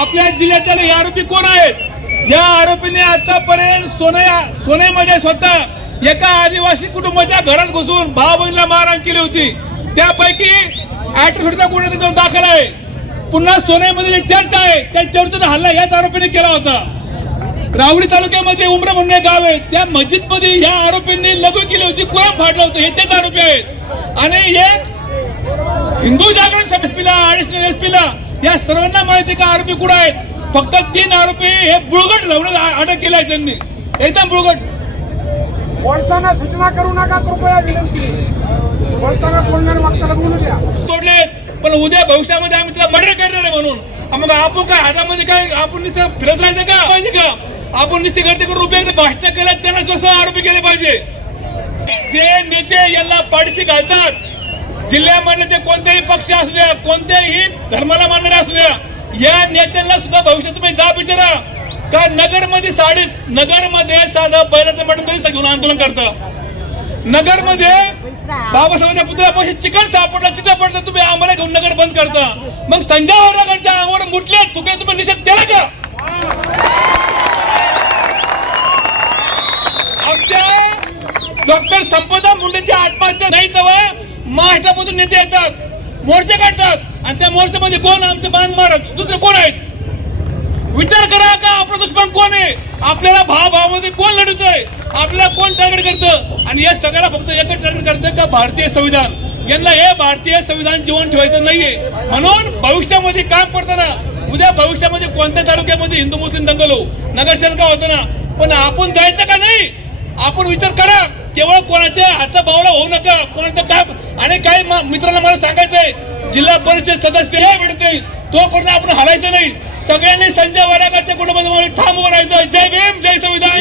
आपल्या जिल्ह्यातले हे आरोपी कोण आहेत? या आरोपीने आतापर्यंत सोनया सोनेमध्ये स्वतः एका आदिवासी कुटुंबाच्या घरात घुसून भाऊ बहिणीला मारहाण केली होती. त्यापैकी अॅट्रोसिटीचा गुन्हा त्याच्यावर दाखल आहे पुन्हा सोनेमध्ये जे चर्च आहे त्या चर्चचा हल्ला याच आरोपीने केला होता. रावडी तालुक्यामध्ये उमरा म्हणणे गाव आहे त्या मस्जिदमध्ये या आरोपींनी लघु केली होती कुराण फाडलं होतं. हे तेच आरोपी आहेत. आणि एक हिंदू जागरण समितीला अडिशनल एस पीला या सर्वांना माहिती का आरोपी कुठे आहेत? फक्त तीन आरोपी हे बुळगट लावण्यात अटक केलं आहे त्यांनी. एकदम बुळगट. बोलताना सूचना करू नका कृपया विनंती. बोलताना वक्ताला बोलू द्या. तोडले पण उद्या भविष्यामध्ये आम्ही तिला मर्डर करणार आहे म्हणून. मग आपण काय हातामध्ये काय आपण नुसतं फिरत राहायचं का? पाहिजे का? आपण नुसती गर्दी करून रुपये भाषण केलं त्यांना जसं आरोपी केले पाहिजे. जे नेते यांना पाठीशी घालतात जिल्ह्यामधले ते कोणत्याही पक्ष असू द्या कोणत्याही धर्माला मानणारे असू द्या या नेत्यांना सुद्धा भविष्यात तुम्ही जा विचारा. का नगरमध्ये साडे नगरमध्ये साधं बैलाचं मटण तरी घेऊन आंदोलन करतं? नगरमध्ये बाबासाहेबांच्या पुतळ्यापाशी चिकन सापडलं तिथं पडतं तुम्ही आम्हाला घेऊन नगर बंद करता. मग संजय वरागडच्या अंगावर मुटले तुके तुम्ही निषेध केला का? आमच्या डॉक्टर संपदा मुंडेची आत्महत्या नाही तेव्हा महाराष्ट्रामधून नेते येतात मोर्चे काढतात. आणि त्या मोर्चामध्ये कोण आमचे बाण मारत दुसरे कोण आहेत? विचार करा का आपला दुश्मन कोण आहे? आपल्याला भाव भावामध्ये कोण आहे आपल्याला कोण टार्गेट करतं? आणि या सगळ्याला फक्त एकच टार्गेट करतं का भारतीय संविधान? यांना हे भारतीय संविधान जीवन ठेवायचं नाहीये. म्हणून भविष्यामध्ये काम करताना उद्या भविष्यामध्ये कोणत्या तालुक्यामध्ये हिंदू मुस्लिम दंगल हो नगरसेवका होतं ना पण आपण जायचं का नाही? आपण विचार करा. केवळ कोणाच्या हातचा बावला होऊ नका. कोणाचं काम आणि काही म- मित्रांना मला सांगायचंय जिल्हा परिषद सदस्य भेटते तोपर्यंत आपण हलायचं नाही. सगळ्यांनी संजय वरागाच्या कुटुंबामध्ये ठाम उभं राहायचं. जय भीम जय संविधान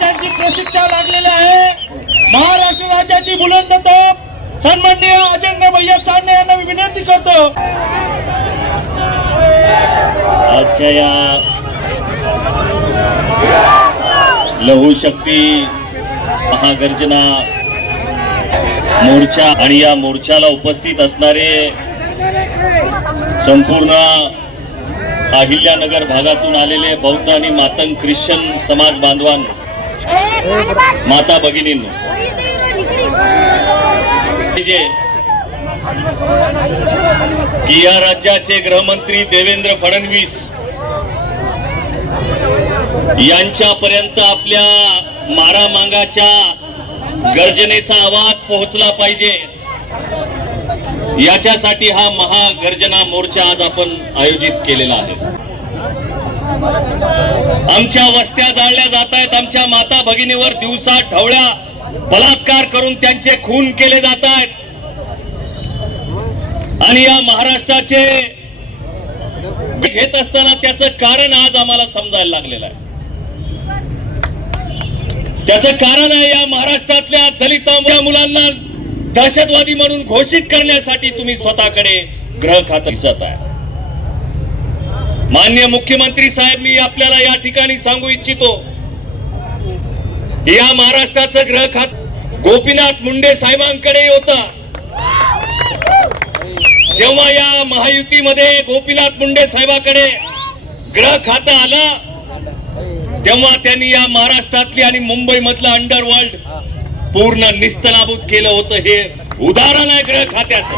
त्यांची प्रशिक्षा लागलेली आहे. महाराष्ट्र राज्याची बुलंद तप. सन्माननीय अजंग भैया चांदणे यांना मी विनंती करतो. आजच्या या लघुशक्ती शक्ती महागर्जना मोर्चा आणि या मोर्चाला उपस्थित असणारे संपूर्ण अहिल्यानगर भागातून आलेले बौद्ध आणि मातंग ख्रिश्चन समाज बांधवान माता भगिनींनो. की या राज्याचे गृहमंत्री देवेंद्र फडणवीस यांच्यापर्यंत आपल्या मारामांगाच्या गर्जनेचा आवाज पोहोचला पाहिजे. याच्यासाठी हा महागर्जना मोर्चा आज आपण आयोजित केलेला आहे. आमच्या वस्त्या जाळल्या जात आहेत. आमच्या माता भगिनीवर दिवसा ठवळ्या बलात्कार करून त्यांचे खून केले जात आहेत. आणि या महाराष्ट्राचे घेत असताना त्याचं कारण आज आम्हाला समजायला लागलेलं आहे. त्याचं कारण आहे या महाराष्ट्रातल्या दलित मुलांना दहशतवादी म्हणून घोषित करण्यासाठी तुम्ही स्वतःकडे ग्रह खात दिसत आहे. मान्य मुख्यमंत्री साहेब मी आपल्याला या ठिकाणी सांगू इच्छितो या महाराष्ट्राचं ग्रह खात गोपीनाथ मुंडे साहेबांकडे होता. जेव्हा या महायुतीमध्ये गोपीनाथ मुंडे साहेबाकडे ग्रह खातं आलं तेव्हा त्यांनी या महाराष्ट्रातली आणि मुंबई मधलं अंडरवर्ल्ड पूर्ण निस्तनाभूत केलं होतं हे उदाहरण आहे ग्रह खात्याचं.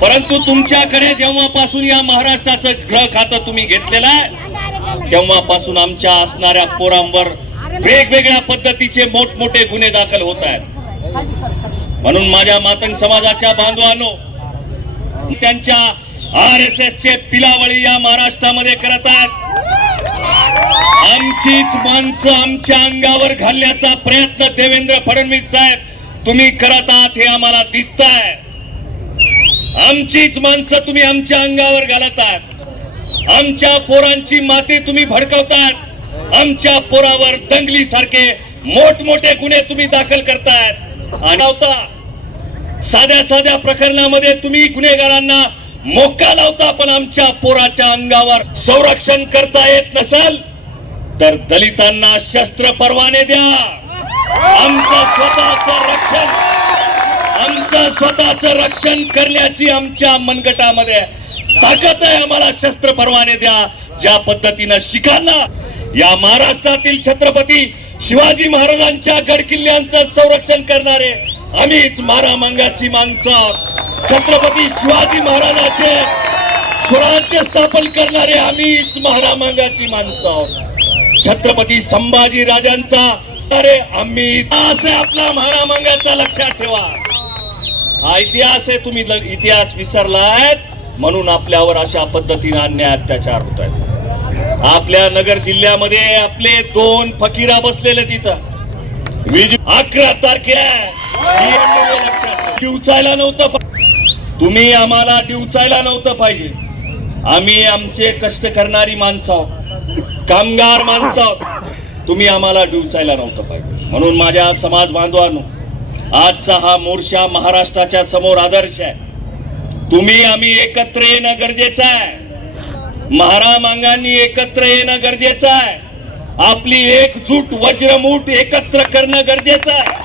परंतु तुमच्याकडे जेव्हापासून या महाराष्ट्राचं ग्रह खातं तुम्ही घेतलेलं आहे तेव्हापासून आमच्या असणाऱ्या पोरांवर वेगवेगळ्या पद्धतीचे मोठमोठे गुन्हे दाखल होत आहेत. म्हणून माझ्या मातंग समाजाच्या बांधवांनो त्यांच्या आर एस एस चे पिलावळी या महाराष्ट्रामध्ये करत आहेत. आमचीच माणसं आमच्या अंगावर घालण्याचा प्रयत्न देवेंद्र फडणवीस साहेब तुम्ही करत आहात हे आम्हाला दिसत आहे आमचीच माणसं तुम्ही आमच्या अंगावर घालत आहात. आमच्या पोरांची माती तुम्ही भडकवतात आमच्या पोरावर दंगली सारखे मोठमोठे गुन्हे तुम्ही दाखल करतायत. आणि साध्या साध्या प्रकरणामध्ये तुम्ही गुन्हेगारांना मोक्का लावता पण आमच्या पोराच्या अंगावर संरक्षण करता येत नसेल. तर दलितांना शस्त्र परवाने द्या. आमचं स्वतःच रक्षण आमचं स्वतःचं रक्षण करण्याची आमच्या मनगटामध्ये ताकद आहे. आम्हाला शस्त्र परवाने द्या. ज्या पद्धतीनं शिखांना या महाराष्ट्रातील छत्रपती शिवाजी महाराजांच्या गडकिल्ल्यांचं संरक्षण करणारे आम्हीच मारामांगाची माणसं छत्रपती शिवाजी महाराजाचे स्वराज्य स्थापन करणारे आम्हीच महारामांगाची माणसं. छत्रपती संभाजी राजांचा. अरे आम्ही असे आपला महारामांगाचा लक्षात ठेवा. हा इतिहास आहे तुम्ही इतिहास विसरलाय म्हणून आपल्यावर अशा पद्धतीने अन्याय अत्याचार होत आहेत. आपल्या नगर जिल्ह्यामध्ये आपले दोन फकीरा बसलेले तिथं. वीज अकरा तारखेला डिवचायला नव्हतं तुम्ही आम्हाला डिवचायला नव्हतं पाहिजे. आम्ही आमचे कष्ट करणारी माणसं आहोत. कामगार माणसं तुम्ही आम्हाला डिवचायला नव्हतं पाहिजे. म्हणून माझ्या समाज बांधवांनो आजचा हा मोर्चा महाराष्ट्राच्या समोर आदर्श आहे. तुम्ही आम्ही एकत्र येणं गरजेचं आहे. महारामांगांनी एकत्र येणं गरजेचं आहे. आपली एकजूट वज्रमूठ एकत्र करणं गरजेचं आहे.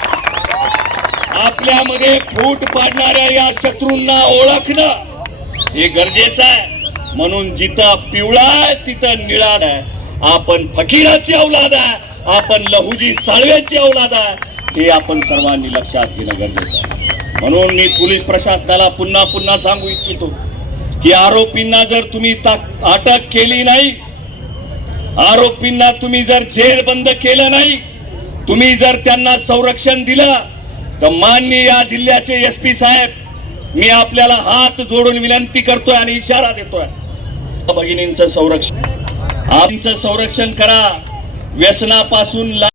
आपल्यामध्ये फूट पाडणाऱ्या या शत्रूंना ओळखणं हे गरजेचं आहे. म्हणून जिथं पिवळा आहे तिथं निळा आहे. आपण फकीराची औलाद आहे आपण लहुजी साळव्याची औलाद आहे हे आपण सर्वांनी लक्षात घेणं गरजेचं आहे. म्हणून मी पोलीस प्रशासनाला पुन्हा पुन्हा सांगू इच्छितो की आरोपींना जर तुम्ही अटक केली नाही आरोपींना तुम्ही जर जेल बंद केलं नाही तुम्ही जर त्यांना संरक्षण दिलं तर मान्य या जिल्ह्याचे एस पी साहेब मी आपल्याला हात जोडून विनंती करतोय आणि इशारा देतोय. भगिनींचं संरक्षण आमचं संरक्षण करा. व्यसनापासून